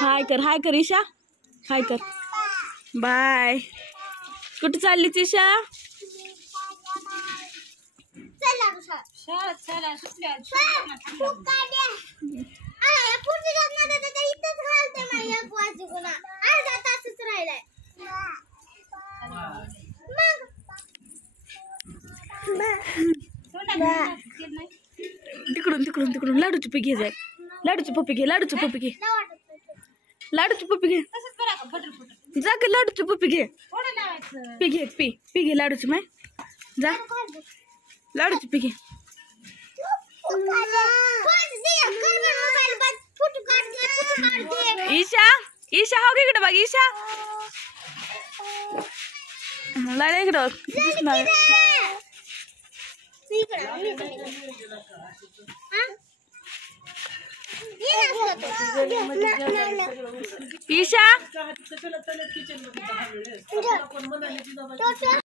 हाय कर ईशा, हाय कर. बाय. कुठे चाललीस ईशा? तिकडून लाडूची पप्पी घे. लाडूची पप्पी घे. लाडूची पप्पी घे. जा का लाडूची पप्पी घे. पी घे लाडूची माय. जा लाडूची पी घे. ईशा हो इकडे बघ. ईशा लाड इकडं ईशा.